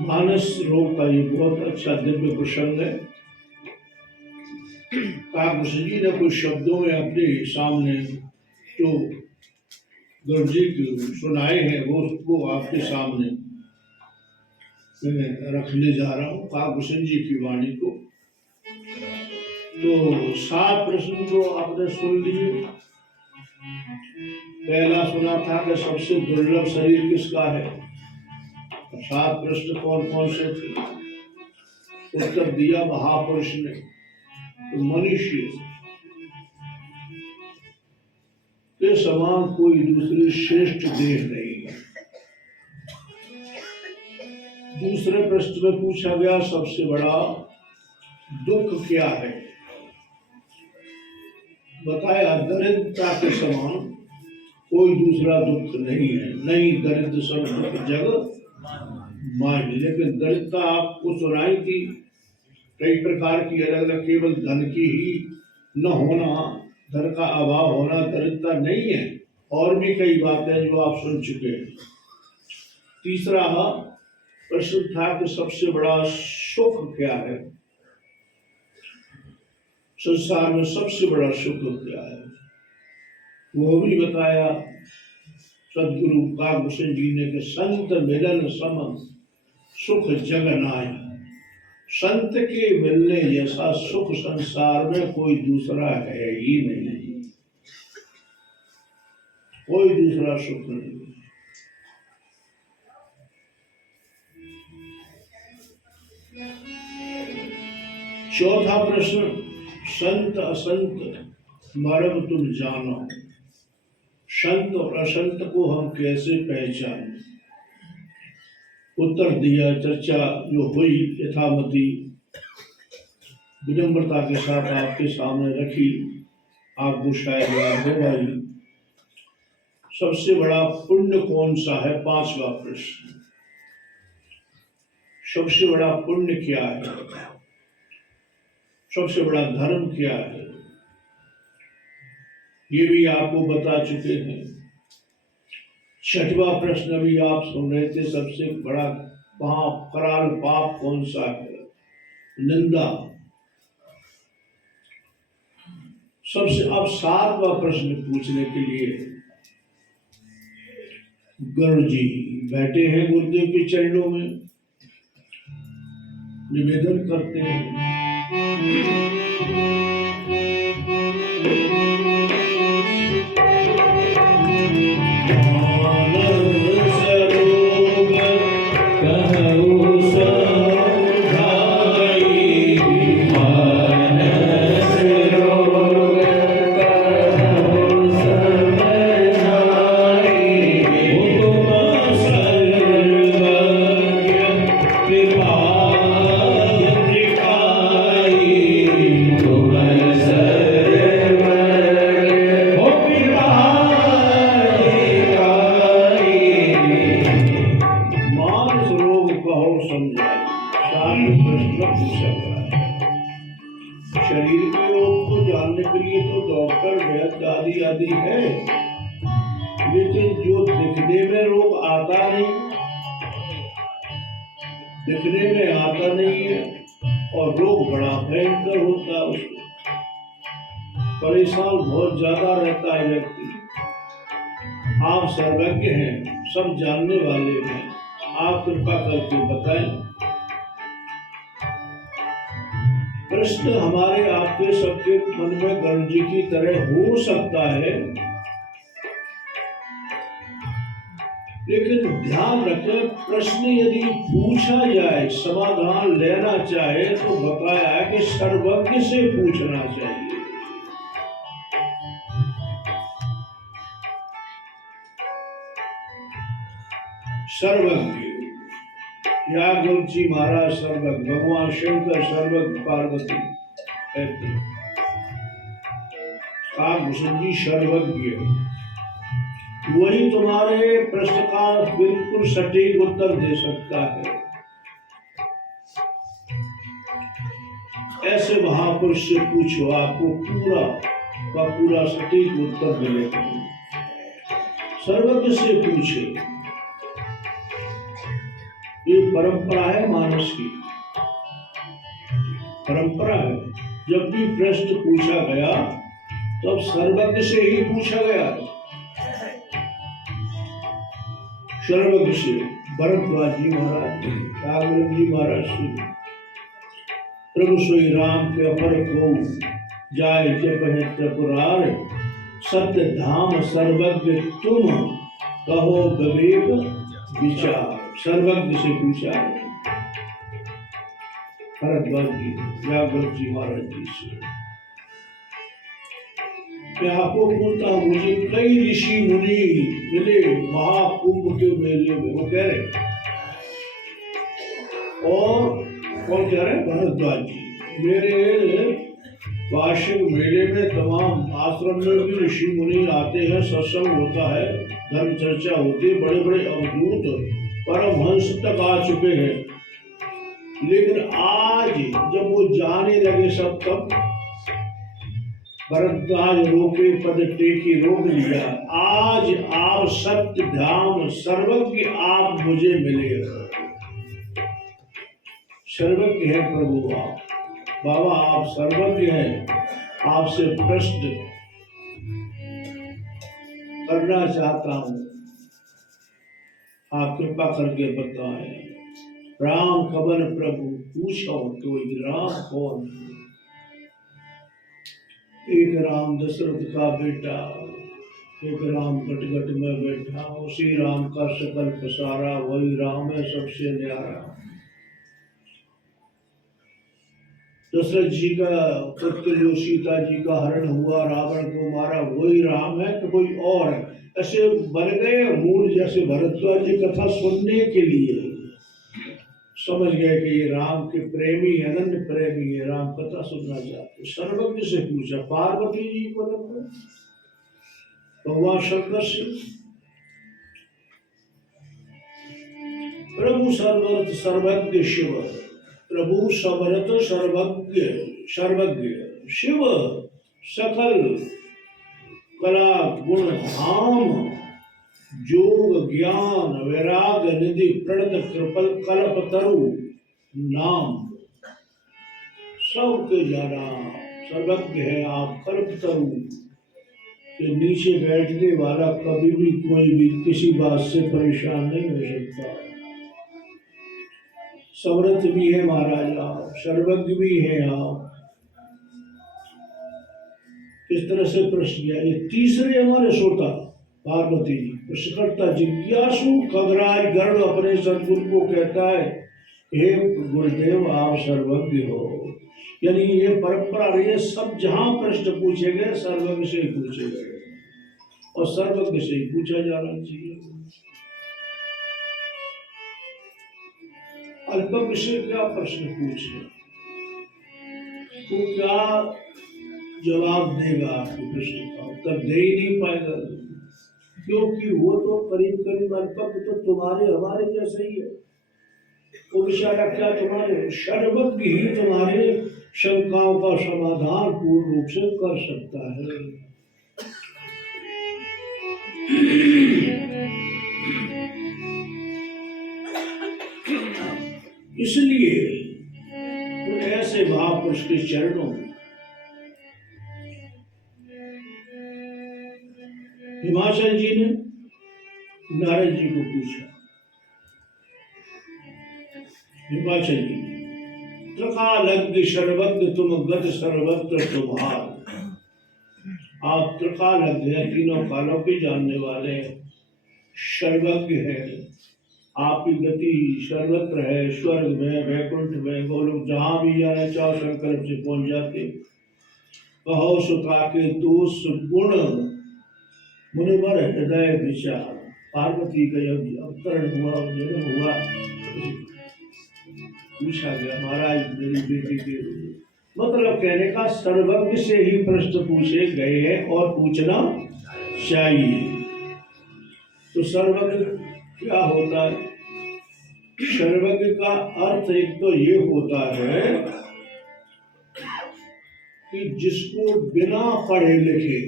मानस रोग का ये बहुत अच्छा दिव्य प्रसंग है। काकभूषण जी ने कुछ शब्दों में अपने सामने जो गुरु जी सुनाए हैं वो आपके सामने मैं रखने जा रहा हूँ काकभूषण जी की वाणी को। तो 7 प्रश्न तो आपने सुन लिए। पहला सुना था कि सबसे दुर्लभ शरीर किसका है। 7 प्रश्न कौन कौन से थे, उत्तर दिया महापुरुष ने। तो मनुष्य के समान कोई दूसरी श्रेष्ठ देह नहीं है। दूसरे प्रश्न में पूछा गया सबसे बड़ा दुख क्या है। बताया दरिद्रता के समान कोई दूसरा दुख नहीं है। नहीं दरिद्र सब दुख जग मान। लेकिन दरिद्रता आपको सुनाई थी कई प्रकार की अलग अलग, केवल धन की ही न होना, धन का अभाव होना दरिद्रता नहीं है। और भी कई बातें जो आप सुन चुके हैं। तीसरा प्रश्न था कि सबसे बड़ा सुख क्या है, संसार में सबसे बड़ा सुख क्या है, वो भी बताया सदगुरु काकभूषण जी ने कि संत मिलन सम सुख जग नाय। संत के मिलने जैसा सुख संसार में कोई दूसरा है ही नहीं, कोई दूसरा सुख नहीं। चौथा प्रश्न, संत असंत मर्म तुम जानो। संत और असंत को हम कैसे पहचानें। उत्तर दिया, चर्चा जो हुई यथामति विनम्रता के साथ आपके सामने रखी, आपको शायद याद होगा ही। सबसे बड़ा पुण्य कौन सा है, 5वां प्रश्न। सबसे बड़ा पुण्य क्या है, सबसे बड़ा धर्म क्या है, ये भी आपको बता चुके हैं। 6वां प्रश्न भी आप सुन रहे थे, सबसे बड़ा पाप कराल पाप कौन सा है, निंदा। सबसे अब 7वां प्रश्न पूछने के लिए गुरु जी बैठे हैं, गुरुदेव के चरणों में निवेदन करते हैं। शरीर के रोग को जानने के लिए तो डॉक्टर वैद्य आदि आदि है, लेकिन जो दिखने में रोग आता नहीं, दिखने में आता नहीं है और रोग बड़ा भयंकर होता है, उसको परेशान बहुत ज्यादा रहता है व्यक्ति। आप सर्वज्ञ हैं, सब जानने वाले हैं, आप कृपा करके बताएं। प्रश्न हमारे आपके सबके मन में गरुड़ जी की तरह हो सकता है, लेकिन ध्यान रखें प्रश्न यदि पूछा जाए, समाधान लेना चाहे तो बताया है कि सर्वज्ञ से पूछना चाहिए। सर्वज्ञ या गुरु जी महाराज सर्वज्ञ, भगवान शंकर सर्वज्ञ, पार्वती काकभूषण जी सर्वज्ञ। वही तुम्हारे प्रश्न का बिल्कुल सटीक उत्तर दे सकता है। ऐसे महापुरुष से पूछो, आपको पूरा का पूरा सटीक उत्तर मिलेगा। सर्वज्ञ से पूछे। ये परंपरा है मानस की, परंपरा है। जब भी प्रश्न पूछा गया तब सर्वज्ञ से ही पूछा गया, सर्वज्ञ से। भरद्वाज जी महाराज, राघवेंद्र जी महाराज से, प्रभु सोई राम के अपर को जाय जप है त्रिपुरार, सत्य धाम सर्वज्ञ तुम कहो विवेक विचार। सर्वज्ञ से पूछा भरद्वाज जी, राघवेंद्र जी महाराज जी से। मैं आपको बोलता हूँ, मुझे कई ऋषि मुनि मिले महाकुंभ के मेले में, वो कह रहे, और कौन कह रहे हैं? भरद्वाज जी। मेरे वार्षिक मेले में तमाम आश्रम में भी ऋषि मुनि आते हैं, सत्संग होता है, धर्म चर्चा होती है, बड़े बड़े अवधूत परमहंस तक आ चुके हैं। लेकिन आज जब वो जाने लगे सब, तब भरद्वाज रोके, पद टेके, रोक लिया। आज आप सत्य धाम सर्वज्ञ आप मुझे मिले, सर्वज्ञ है प्रभु आप, बाबा आप सर्वज्ञ हैं। आपसे प्रश्न करना चाहता हूँ, आप कृपा करके बताएं। राम खबर प्रभु पूछो तो राम कौन? एक राम दशरथ का बेटा, एक राम गटगट में बैठा, उसी राम का सकल पसारा, वही राम है सबसे न्यारा। दशरथ जी का पुत्र जो सीता जी का हरण हुआ, रावण को मारा, वही राम है कि कोई और है? ऐसे बन गए मूल, जैसे भरद्वाज जी कथा सुनने के लिए समझ गए कि ये राम के प्रेमी, अनन्य प्रेमी है, राम कथा सुनना चाहते। सर्वज्ञ से पूछा, पार्वती जी को रखो, भगवान शंकर से। प्रभु सर्वरत सर्वज्ञ शिव, प्रभु समरत सर्वज्ञ सर्वज्ञ शिव, सकल कला गुण धाम, जोग ज्ञान वैराग निधि, प्रणत कृपल कल्प तरु नाम। सबके जाना सर्वज्ञ है आप, कल्प तरु के नीचे बैठने वाला कभी भी कोई भी किसी बात से परेशान नहीं हो सकता। समर्थ भी है महाराज आप, सर्वज्ञ भी है आप। किस तरह से प्रश्न किया? ये तीसरे हमारे श्रोता पार्वती जी, प्रश्नकर्ता जिज्ञासु खगराज गरुड़ अपने सदगुरु को कहता है, हे गुरुदेव आप सर्वज्ञ हो। यानी ये परंपरा रही है, सब जहां प्रश्न पूछे गए सर्वज्ञ से ही पूछे गए, और सर्वज्ञ से ही पूछा जाना चाहिए। अल्पज्ञ से क्या प्रश्न पूछना, तो क्या जवाब देगा? आपके प्रश्न का उत्तर दे ही नहीं पाएगा, क्योंकि वो तो करीब करीब अल्पज्ञ तो तुम्हारे हमारे जैसे ही है। वो बेचारा क्या तुम्हारे, सर्वज्ञ ही तुम्हारे शंकाओं का समाधान पूर्ण रूप से कर सकता है। इसलिए ऐसे महापुरुष के चरणों में हिमाचल जी ने नारद जी को पूछा, हिमाचल जी, त्रिकालज्ञ सर्वज्ञ तुम गत सर्वत्र तुम्हार। आप त्रिकालज्ञ हैं, तीनों कालों के जानने वाले, सर्वज्ञ है। आपकी गति सर्वत्र है, स्वर्ग में, वैकुंठ में, गोलोक, जहां भी जाना चाहो संकल्प से पहुंच जाते। कहो सुता के दोष गुण मुनिवर हृदय विचार। पार्वती का अवतरण हुआ, जन्म हुआ, पूछा गया महाराज मेरी बेटी के, मतलब कहने का सर्वज्ञ से ही प्रश्न पूछे गए हैं और पूछना चाहिए। तो सर्वज्ञ क्या होता है? सर्वज्ञ का अर्थ एक तो ये होता है कि जिसको बिना पढ़े लिखे,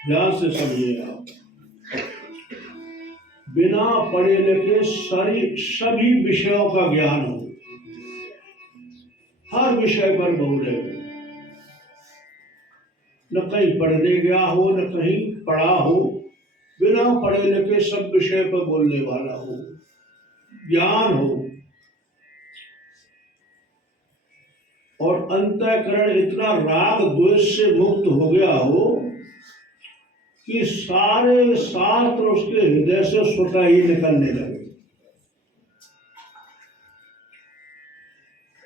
ध्यान से समझिए आप, बिना पढ़े लिखे सभी विषयों का ज्ञान हो, हर विषय पर बोले, न कहीं पढ़ने गया हो न कहीं पढ़ा हो, बिना पढ़े लिखे सब विषय पर बोलने वाला हो, ज्ञान हो, और अंतःकरण इतना राग द्वेष से मुक्त हो गया हो कि सारे शास्त्र उसके हृदय से स्वतः ही निकलने लगे।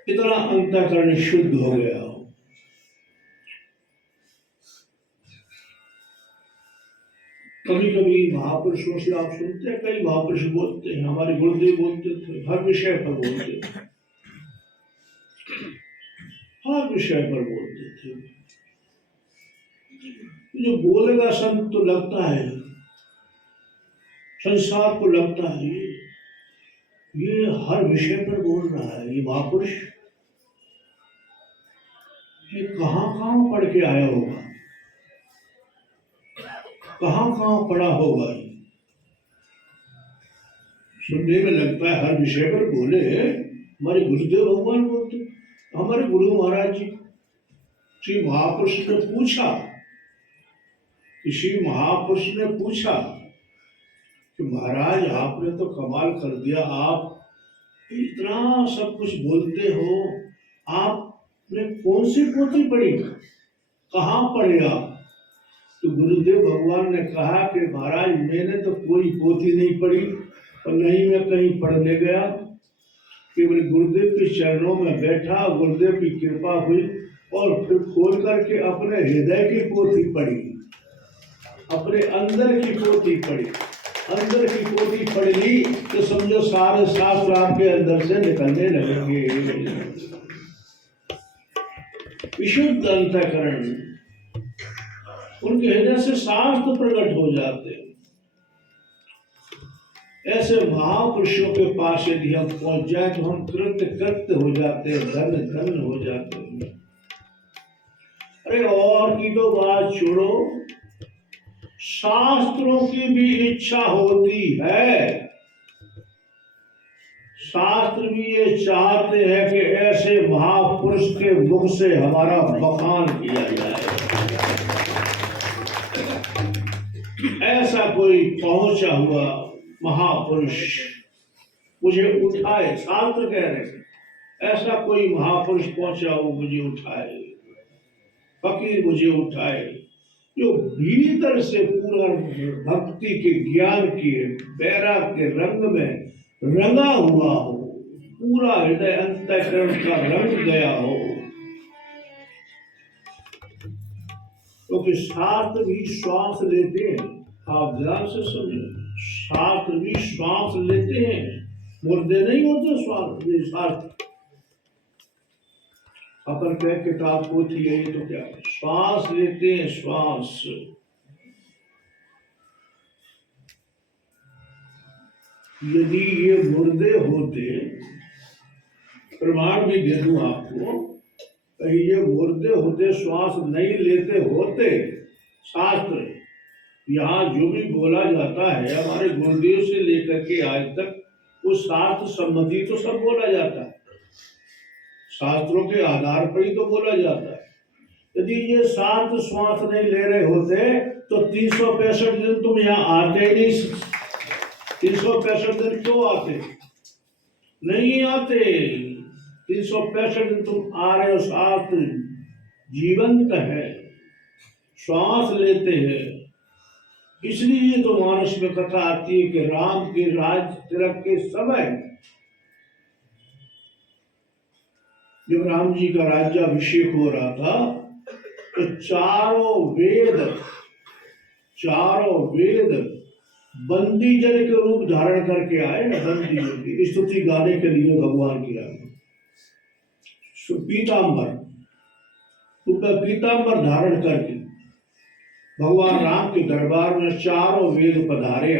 इतना अंतःकरण शुद्ध हो गया हो। कभी कभी महापुरुषों से आप सुनते हैं, कई महापुरुष बोलते हैं, हमारे गुरुदेव बोलते थे, हर विषय पर बोलते थे, हर विषय पर बोलते थे। जो बोलेगा संत तो लगता है, संसार को लगता है ये हर विषय पर बोल रहा है, ये महापुरुष ये कहाँ कहाँ पढ़ के आया होगा, कहाँ कहाँ पढ़ा होगा। सुनने में लगता है हर विषय पर बोले। हमारे गुरुदेव भगवान बोलते, हमारे गुरु महाराज जी श्री महापुरुष ने पूछा, किसी महापुरुष ने पूछा कि महाराज आपने तो कमाल कर दिया, आप इतना सब कुछ बोलते हो, आपने कौन सी पोथी पढ़ी, कहाँ पढ़े आप? तो गुरुदेव भगवान ने कहा कि महाराज मैंने तो कोई पोथी नहीं पढ़ी और नहीं मैं कहीं पढ़ने गया, केवल गुरुदेव के चरणों में बैठा, गुरुदेव की कृपा हुई और फिर खोल करके अपने हृदय की पोथी पढ़ी, अपने अंदर की पोथी पढ़ी। अंदर की पोथी पढ़ ली तो समझो सारे शास्त्र आपके अंदर से निकलने लगेंगे। विशुद्ध अंतःकरण, उनके हृदय से शास्त्र प्रकट हो जाते हैं। ऐसे महापुरुषों के पास यदि हम पहुंच जाए तो हम कृत्य कृत्य हो जाते हैं, धन धन हो जाते हैं। अरे और की तो बात छोड़ो, शास्त्रों की भी इच्छा होती है, शास्त्र भी ये चाहते हैं कि ऐसे महापुरुष के मुख से हमारा बखान किया जाए, ऐसा कोई पहुंचा हुआ महापुरुष मुझे उठाए। शास्त्र कह रहे हैं ऐसा कोई महापुरुष पहुंचा हो मुझे उठाए, फकीर मुझे उठाए, जो भीतर से पूरा भक्ति के ज्ञान के बैराग के रंग में रंगा हुआ हो, पूरा हृदय अंतःकरण का रंग गया हो। क्योंकि शास्त्र भी श्वास लेते हैं, आप ध्यान से सुनिए, शास्त्र भी श्वास लेते हैं, मुर्दे नहीं होते शास्त्र। अपन क्या किताब पोथी है, ये तो क्या है, श्वास लेते हैं, श्वास। यदि ये मुर्दे होते, प्रमाण भी दे दूं आपको, कहीं ये मुर्दे होते, श्वास नहीं लेते होते, शास्त्र यहाँ जो भी बोला जाता है हमारे गुरुदेव से लेकर के आज तक उस शास्त्र संबंधी तो सब बोला जाता है, शास्त्रों के आधार पर ही तो बोला जाता है। यदि ये शास्त्र श्वास नहीं ले रहे होते तो 365 दिन तुम यहाँ आते ही नहीं। 365 दिन क्यों आते? नहीं आते। 365 दिन तुम आ रहे हो, शास्त्र जीवंत है, श्वास लेते हैं। इसलिए तो मानस में कथा आती है कि राम के राज तिलक के समय जब राम जी का राज्याभिषेक हो रहा था तो चारों वेद बंदी जन के रूप धारण करके आए ना, बंदी जन की स्तुति गाने के लिए भगवान की राम पीताम्बर धारण करके भगवान राम के दरबार में चारों वेद पधारे,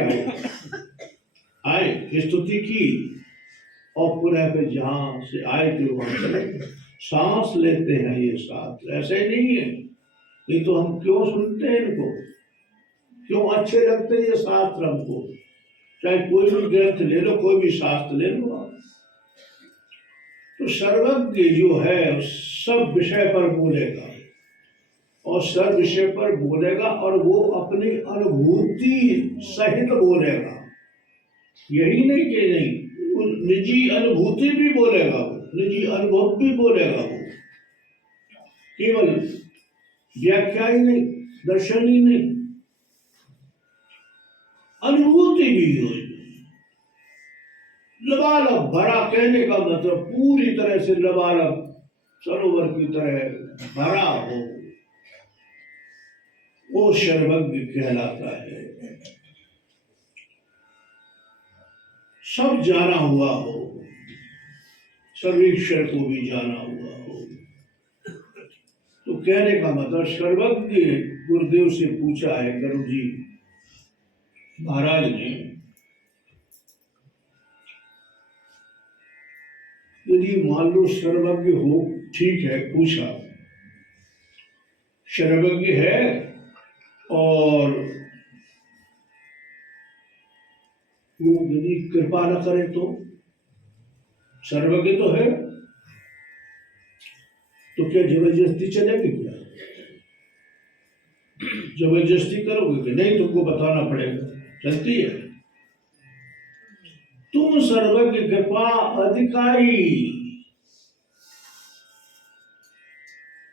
आए स्तुति की और पुनः फिर जहां से आए थे वहां चले। सांस लेते हैं ये शास्त्र, ऐसे ही नहीं है। नहीं तो हम क्यों सुनते हैं इनको, क्यों अच्छे लगते हैं ये शास्त्र हमको? चाहे कोई भी ग्रंथ ले लो, कोई भी शास्त्र ले लो आप, तो सर्वज्ञ जो है सब विषय पर बोलेगा और सब विषय पर बोलेगा और वो अपनी अनुभूति सहित बोलेगा। यही नहीं कि नहीं, वो निजी अनुभूति भी बोलेगा, वो निजी अनुभव भी बोलेगा, वो केवल व्याख्या ही नहीं, दर्शन ही नहीं, अनुभूति भी हो। लबालब भरा कहने का मतलब पूरी तरह से लबालब सरोवर की तरह भरा हो, वो सर्वज्ञ कहलाता है। सब जाना हुआ हो, सर्वेश्वर को भी जाना हुआ हो, तो कहने का मतलब सर्वज्ञ गुरुदेव से पूछा है गुरु जी महाराज ने, यदि मान लो सर्वज्ञ हो, ठीक है, पूछा सर्वज्ञ है और वो यदि कृपा न करे तो, सर्वज्ञ तो है, तो क्या जबरदस्ती चलेगी? क्या जबरदस्ती करोगे कि नहीं तुमको बताना पड़ेगा? चलती है? तुम सर्वज्ञ कृपा अधिकारी,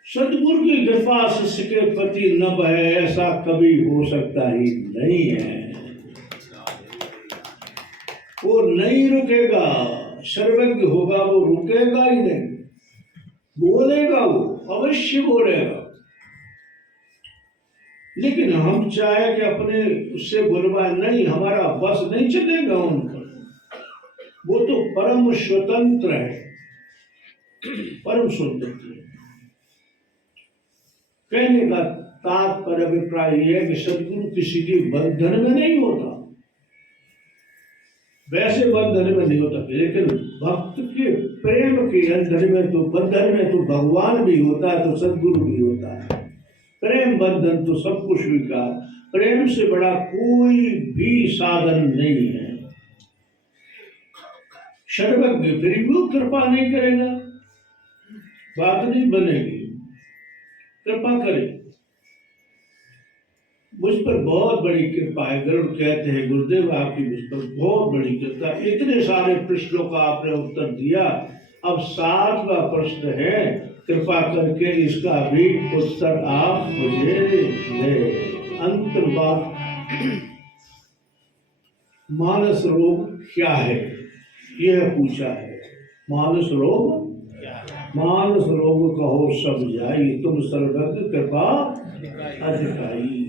सदगुरु की कृपा शिष्य के प्रति न बहे, ऐसा कभी हो सकता ही नहीं है। वो नहीं रुकेगा, सर्वज्ञ होगा, वो रुकेगा ही नहीं, बोलेगा, वो अवश्य बोलेगा। लेकिन हम चाहे कि अपने उससे बुलवाए, नहीं, हमारा बस नहीं चलेगा उन पर। वो तो परम स्वतंत्र है, परम स्वतंत्र है। कहने का तात्पर्य अभिप्राय यह है कि सदगुरु किसी के बंधन में नहीं होता, वैसे बंधन में नहीं होता, लेकिन भक्त के प्रेम के अंधन में तो, बंधन में तो भगवान भी होता है, तो सदगुरु भी होता है। प्रेम बंधन तो सबको स्वीकार, प्रेम से बड़ा कोई भी साधन नहीं है। सर्वज्ञ फिर वो कृपा नहीं करेगा, बात नहीं बनेगी। कृपा करे, मुझ पर बहुत बड़ी कृपा है। गरुड़ कहते हैं गुरुदेव आपकी मुझ पर बहुत बड़ी कृपा, इतने सारे प्रश्नों का आपने उत्तर दिया, अब 7वां प्रश्न है, कृपा करके इसका भी उत्तर आप मुझे दें। अंत बात, मानस रोग क्या है यह पूछा है। मानस रोग, मानस रोग कहो सब जाई, तुम सर्वज्ञ कृपा अधिकारी।